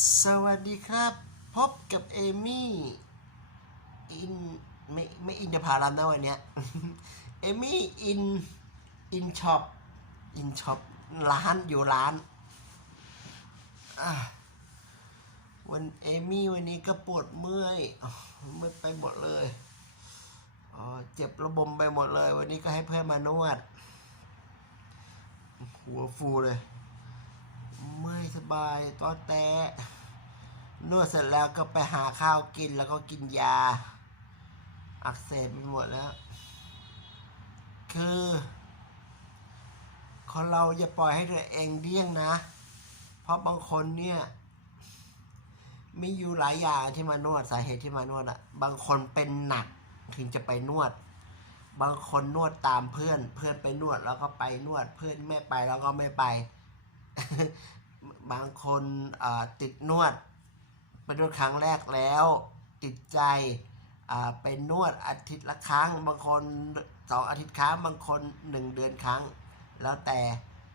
สวัสดีครับ พบกับเอมี่อินไม่ไม่อินจะพารัมนะวันเนี้ยเอมี่อินอินช็อปอินช็อปร้านอยู่ร้านวันเอมี่วันนี้ก็ปวดเมื่อยเมื่อยไปหมดเลยเจ็บระบมไปหมดเลย วันนี้ก็ให้เพื่อนมานวด หัวฟูเลย เมื่อยสบายตอนแต่นวดเสร็จแล้วก็ไปหาข้าวกินแล้วก็กินยา อักเสบไปหมดแล้ว คือคนเราอย่าปล่อยให้ตัวเองเดี้ยงนะ เพราะบางคนเนี่ยมีอยู่หลายอย่างที่มานวดสาเหตุที่มานวดอะบางคนเป็นหนักถึงจะไปนวด บางคนนวดตามเพื่อน เพื่อนไปนวดแล้วก็ไปนวด เพื่อนไม่ไปแล้วก็ไม่ไป บางคนติดนวดไปนวดครั้งแรกแล้ว ติดใจอ่าไปนวดอาทิตย์ละครั้ง บางคนสองอาทิตย์ครั้งบางคนหนึ่งเดือนครั้ง แล้วแต่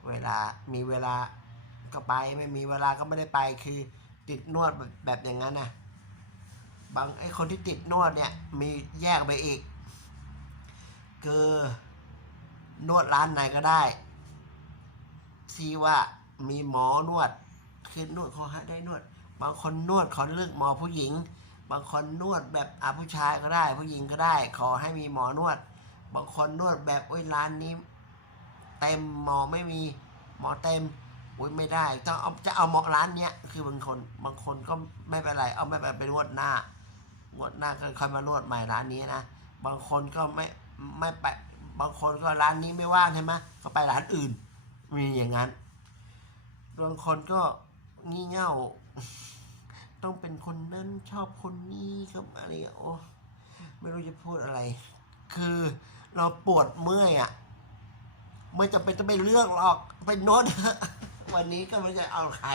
เวลามีเวลาก็ไปไม่มีเวลาก็ไม่ได้ไปคือติดนวดแบบแบบอย่างนั้นนะบางไอ้คนที่ติดนวดเนี่ยมีแยกไปอีก คือนวดร้านไหนก็ได้ที่ว่า มีหมอนวด คือนวดเขาให้ได้นวด บางคนนวดขอเลือกหมอผู้หญิง บางคนนวดแบบอาผู้ชายก็ได้ ผู้หญิงก็ได้ ขอให้มีหมอนวด บางคนนวดแบบโอ้ยร้านนี้ เต็มหมอไม่มีหมอเต็มอุ้ยไม่ได้ต้องเอาจะเอาหมอร้านเนี้ยคือบางคนบางคนก็ไม่เป็นไร เอาไม่เป็นไปนวดหน้านวดหน้าก็ค่อยมานวดใหม่ร้านนี้นะบางคนก็ไม่ไม่ไปบางคนก็ร้านนี้ไม่ว่างใช่ไหมก็ไปร้านอื่นมีอย่างนั้น บางคนก็งี่เง่า ต้องเป็นคนนั้นชอบคนนี้ครับอะไรอะโอ้ไม่รู้จะพูดอะไร คือเราปวดเมื่อยอะ ไม่จำเป็นต้องไปเลือกหรอกไปโน้ตวันนี้ก็ไม่ใช่เอาใคร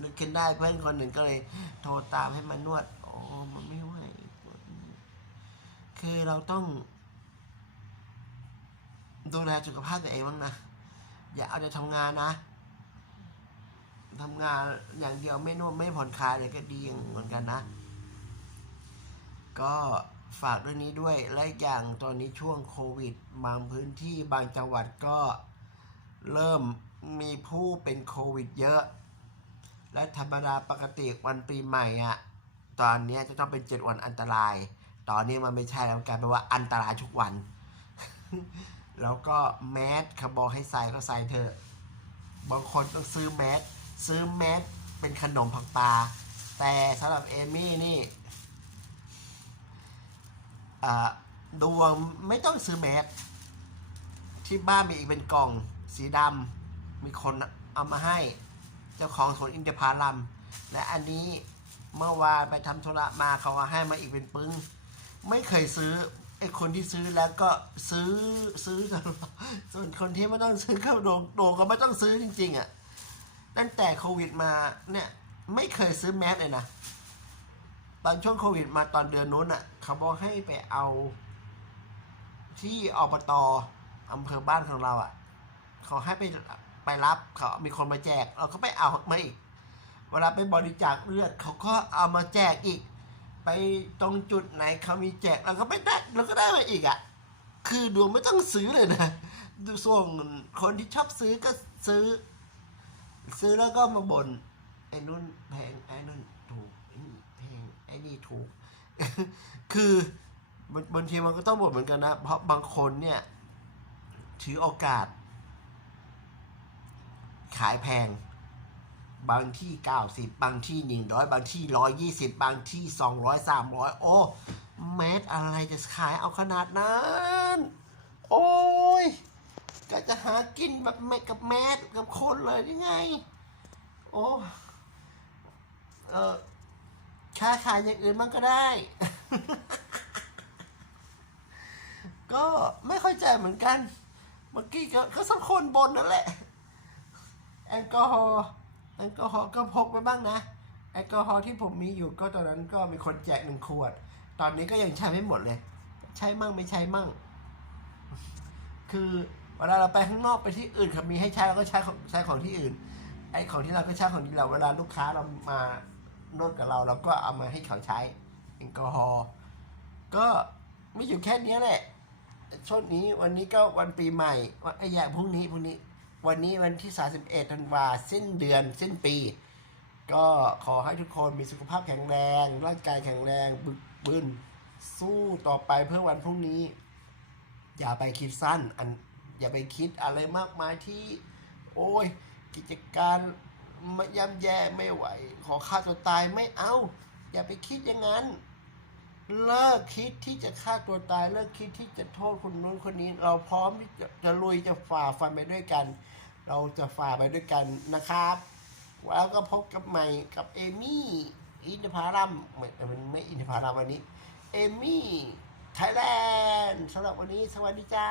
นึกขึ้นได้เพื่อนคนหนึ่งก็เลย โทรตามให้มานวด โอ้มันไม่ไหวคือเราต้อง ดูแลสุขภาพตัวเองบ้างนะ อย่าเอาแต่ทำงานนะ ทำงานอย่างเดียวไม่นวดไม่ผ่อนคลายเลยก็ดีเหมือนกันนะ ก็ฝากเรื่องนี้ด้วยและอย่างตอนนี้ช่วงโควิด บางพื้นที่บางจังหวัดก็เริ่มมีผู้เป็นโควิดเยอะ และธรรมดาปกติวันปีใหม่อะตอนนี้จะต้องเป็นเจ็ดวันอันตราย ตอนนี้มันไม่ใช่แล้วกลายเป็นว่าอันตรายทุกวัน แล้วก็แมสเขาบอกให้ใส่ก็ใส่เถอะ บางคนต้องซื้อแมส ซื้อแมสเป็นขนมผักปลาแต่สำหรับเอมี่นี่ดวงไม่ต้องซื้อแมสที่บ้านมีอีกเป็นกล่องสีดำมีคนเอามาให้ เจ้าของสวนอินทผลัมและอันนี้เมื่อวานไปทำธุระมาเขาก็ให้มาอีกเป็นปึ้ง ไม่เคยซื้อไอ้คนที่ซื้อแล้วก็ซื้อซื้อตลอดส่วนคนที่ไม่ต้องซื้อเข้าโรงโรงก็ไม่ต้องซื้อจริง ๆอะ่ะ ตั้งแต่โควิดมาเนี่ยไม่เคยซื้อแมสเลยนะ ตอนช่วงโควิดมาตอนเดือนนู้นอะ่ะ เขาบอกให้ไปเอาที่อบตอำเภอบ้านของเราอะ่ะ เขาให้ไปไปรับเขามีคนมาแจก เราก็ไปเอามาอีก เวลาไปบริจาคเลือดเขาก็เอามาแจกอีก ไปตรงจุดไหนเขามีแจกเราก็ไปได้เราก็ได้มาอีกอะ่ะ คือดวงไม่ต้องซื้อเลยนะส่วนคนที่ชอบซื้อก็ซื้อ ซื้อแล้วก็มาบน่นไอ้นุ่นแพงไอ้นุ่นถูกไอ้นี่แพงไอ้นี่ถูก คือบางบางทีมันก็ต้องบ่นเหมือนกันนะ เพราะบางคนเนี่ยถือโอกาส ขายแพง บางที่เก้าสิบบางที่หนึ่งร้อยบางที่ร้อยยี่สิบบางที่สองร้อยสามร้อยโอ้เมตรอะไรจะขายเอาขนาดนั้น โอ้ย ก็จะหากินแบบไม่กับแมสกับคนเลยยังไง โอ้เออค้าขายอย่างอื่นมันก็ได้ ก็ไม่เข้าใจเหมือนกัน เมื่อกี้ก็ก็สักคนบนนั่นแหละ แอลกอฮอล์แอลกอฮอล์ก็พกไปบ้างนะ แอลกอฮอล์ที่ผมมีอยู่ก็ตอนนั้นก็มีคนแจกหนึ่งขวด ตอนนี้ก็ยังใช้ไม่หมดเลย ใช้มั่งไม่ใช้มั่ง คือ เวลาเราไปข้างนอกไปที่อื่นเขามีให้ใช้เราก็ใช้ของใช้ของที่อื่น ไอ้ของที่เราก็ใช้ของที่เรา เวลาลูกค้าเรามานวดกับเราเราก็เอามาให้เขาใช้แอลกอฮอล์ก็ไม่อยู่แค่นี้แหละช่วงนี้วันนี้ก็วันปีใหม่วันไอ้ยาพรุ่งนี้พรุ่งนี้ วันนี้วันที่ 31ธันวาสิ้นเดือนสิ้นปี ก็ขอให้ทุกคนมีสุขภาพแข็งแรง ร่างกายแข็งแรงบึกบึนสู้ต่อไปเพื่อวันพรุ่งนี้ อย่าไปคิดสั้นอัน อย่าไปคิดอะไรมากมายที่ โอ้ย กิจการม่ย่ำแย่ไม่ไหว ขอฆ่าตัวตายไม่เอา อย่าไปคิดอย่างนั้น เลิกคิดที่จะฆ่าตัวตาย เลิกคิดที่จะโทษคนนู้นคนนี้ เราพร้อมที่จะลุยจะฝ่าฟันไปด้วยกัน เราจะฝ่าไปด้วยกันนะครับ แล้วก็พบกับใหม่กับเอมี่อินทผลัมไม่มันไม่อินทผลัมวันนี้ เอมี่ไทยแลนด์สำหรับวันนี้สวัสดีจ้า